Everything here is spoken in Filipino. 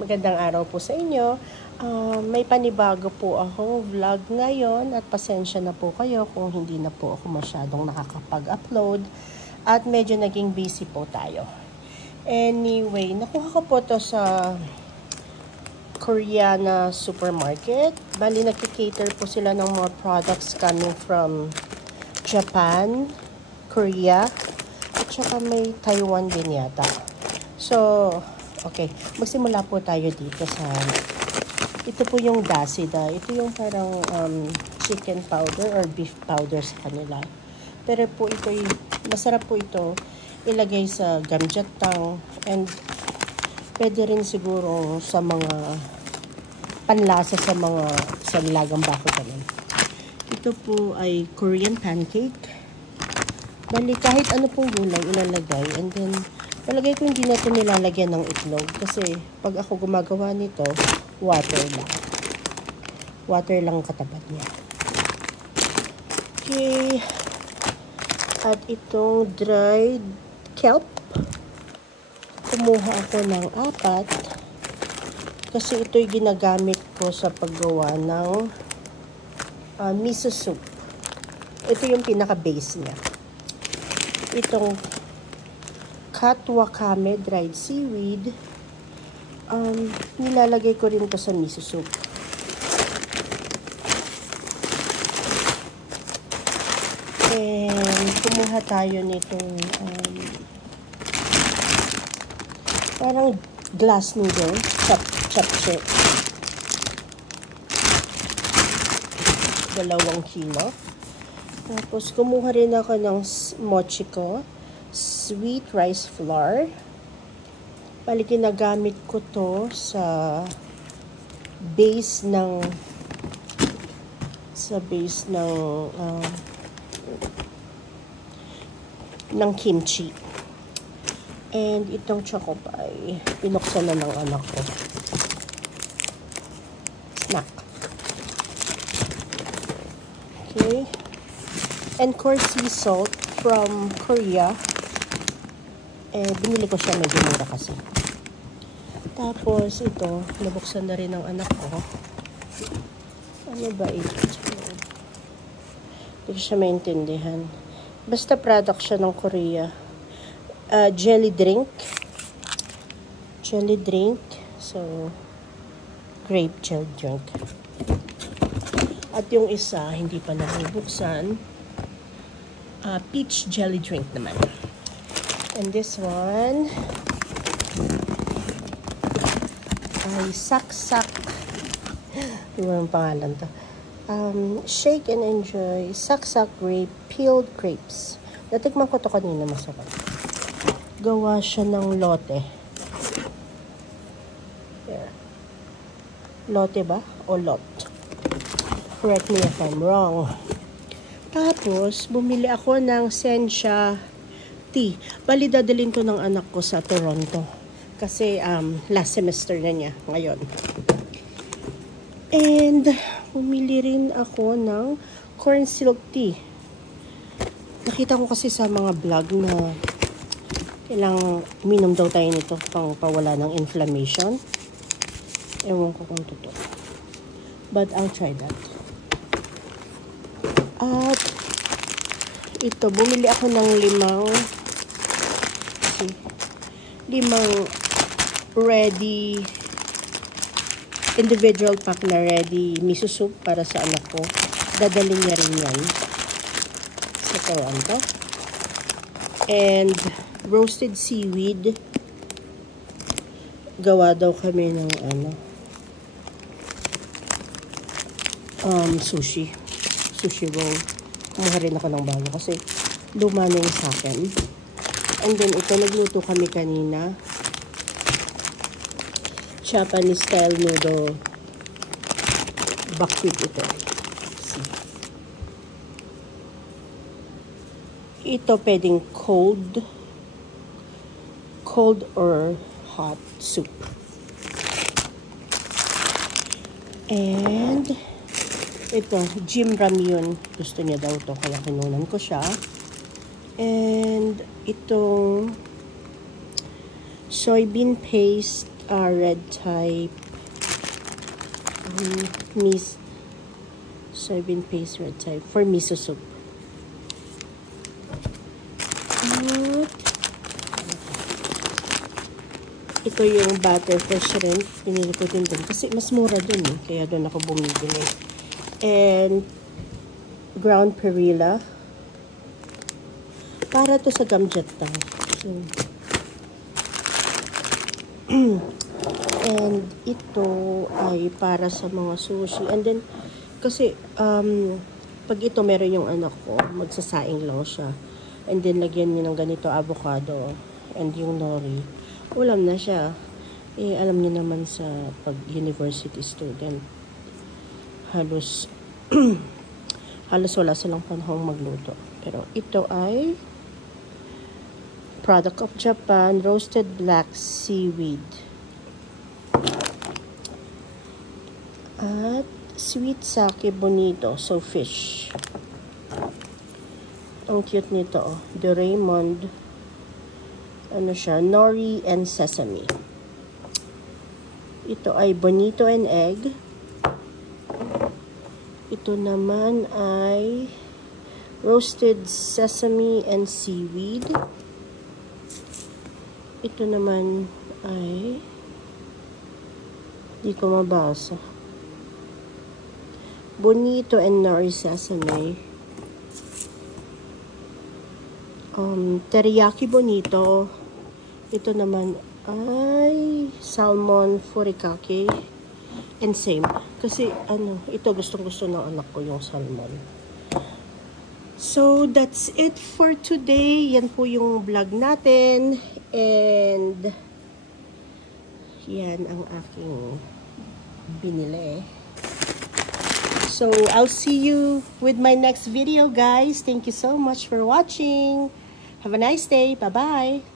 Magandang araw po sa inyo. May panibago po akong vlog ngayon at pasensya na po kayo kung hindi na po ako masyadong nakakapag-upload at medyo naging busy po tayo. Anyway, nakuha ko po to sa Koreana supermarket. Bali, nagki-cater po sila ng mga products coming from Japan, Korea, at saka may Taiwan din yata. So, okay, magsimula po tayo dito sa, ito po yung dasida. Ito yung parang chicken powder or beef powder sa kanila. Pero po ito, masarap po ito ilagay sa gamjatang and pwede rin siguro sa mga panlasa sa mga sa nilagang bako ganun. Ito po ay Korean pancake. Bali, kahit ano pong gulay ilalagay and then palagay ko hindi na ito nilalagyan ng itlog kasi pag ako gumagawa nito, water lang. Water lang katapat niya. Okay. At itong dried kelp. Kumuha ako ng 4 kasi ito'y ginagamit ko sa paggawa ng miso soup. Ito yung pinaka-base niya. Itong cut wakame dried seaweed, nilalagay ko rin to sa miso soup. And kumuha tayo nitong parang glass noodle, chop. 2 kilo. Tapos kumuha rin ako ng mochi ko, sweet rice flour. Bali, ginagamit ko to sa base ng kimchi. And itong choco pie, pinuksan na ng anak ko. Snack. Okay. And coarse sea salt from Korea. Binili ko siya, medyo mura kasi. Tapos, ito, nabuksan na rin ng anak ko. Ano ba ito? Hindi ko siya maintindihan. Basta product siya ng Korea. Jelly drink. So, grape jelly drink. At yung isa, hindi pa nabubuksan. Peach jelly drink naman. And this one ay sak-sak. Ano ang pangalan to? Shake and enjoy sak-sak grape peeled grapes. Natikman ko to kanina, masarap. Gawa siya ng lote. Here. Lote ba? O lot? Correct me if I'm wrong. Tapos, bumili ako ng Sencha tea. Bali, dadalhin ko ng anak ko sa Toronto. Kasi, last semester na niya ngayon. And, bumili rin ako ng corn silk tea. Nakita ko kasi sa mga vlog na kailangang minom daw tayo nito pang pawala ng inflammation. Ewan ko kung totoo. But, I'll try that. At, ito, bumili ako ng 5 ready individual pack na ready miso soup para sa anak ko. Dadalhin niya rin yan sa Toronto. And roasted seaweed. Gawa daw kami ng sushi roll. Kumuha rin ako ng bago kasi luma na yung sa akin. And then, ito, nagluto kami kanina. Japanese style noodle. Buckwheat ito. See. Ito, pwedeng cold or hot soup. And, ito, Jim Ramyun. Gusto niya daw to, kaya kinunan ko siya. And itong soybean paste red type soybean paste red type for miso soup. At ito yung butter for shrimp. Pinili ko din dun kasi mas mura dun eh. Kaya dun ako bumibili. And ground perilla. Para to sa gamjetta. So, and ito ay para sa mga sushi. And then, kasi, pag ito meron yung anak ko, magsasaing lang siya. And then, lagyan niyo ng ganito, avocado. And yung nori. Ulam na siya. Eh, alam niyo naman sa pag-university student, halos, halos wala silang panahong magluto. Pero ito ay product of Japan, roasted black seaweed. At sweet sake bonito, so fish. Ang cute nito, oh. Doraemon. Ano siya? Nori and sesame. Ito ay bonito and egg. Ito naman ay roasted sesame and seaweed. Ito naman ay di ko mabasa. Bonito and nori sesame. Teriyaki bonito. Ito naman ay salmon furikake. And same. Kasi ito gustong-gusto ng anak ko yung salmon. So, that's it for today. Yan po yung vlog natin. And yan ang aking binili. So, I'll see you with my next video, guys. Thank you so much for watching. Have a nice day. Bye-bye.